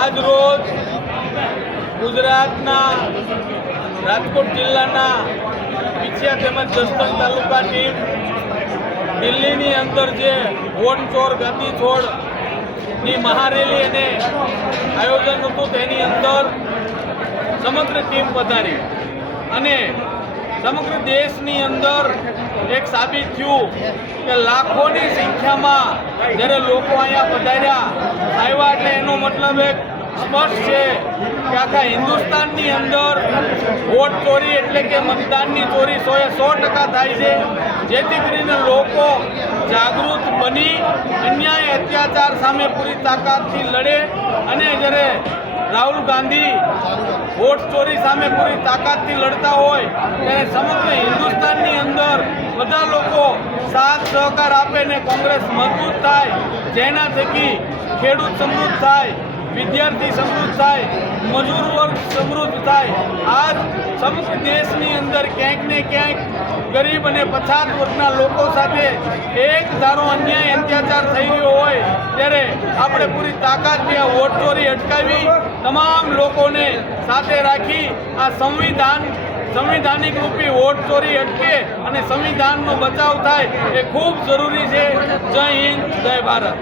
આજ રોજ ગુજરાતના રાજકોટ જિલ્લાના વિછિયા તેમજ જસદણ તાલુકા ટીમ દિલ્હીની અંદર જે વોટ ચોર ગાદી છોડની મહારેલી અને આયોજન હતું તેની અંદર સમગ્ર ટીમ પધારી અને સમગ્ર દેશની અંદર એક સાબિત થયું કે લાખોની સંખ્યામાં જ્યારે લોકો અહીંયા પધાર્યા આવ્યા એટલે એનો મતલબ એક સ્પષ્ટ છે કે આખા હિન્દુસ્તાનની અંદર વોટ ચોરી એટલે કે મતદાનની ચોરી 100% થાય છે, જેથી કરીને લોકો જાગૃત બની અન્યાય અત્યાચાર સામે પૂરી તાકાતથી લડે અને જ્યારે રાહુલ ગાંધી વોટ ચોરી સામે પૂરી તાકાતથી લડતા હોય ત્યારે સમગ્ર હિન્દુસ્તાનની અંદર બધા લોકો સાથ સહકાર આપે ને કોંગ્રેસ મજબૂત થાય, જેના થકી ખેડૂત સમૃદ્ધ થાય, વિદ્યાર્થી સમૃદ્ધ થાય, મજૂર વર્ગ સમૃદ્ધ થાય. આજ સમગ્ર દેશની અંદર ક્યાંક ને ક્યાંક ગરીબ અને પછાત વર્ગના લોકો સાથે એક ધારો અન્યાય અત્યાચાર થઈ રહ્યો હોય ત્યારે આપણે પૂરી તાકાતથી આ વોટ ચોરી અટકાવી તમામ લોકોને સાથે રાખી આ સંવિધાનિક રૂપી વોટ ચોરી અટકે અને સંવિધાનનો બચાવ થાય એ ખૂબ જરૂરી છે. જય હિન્દ, જય ભારત.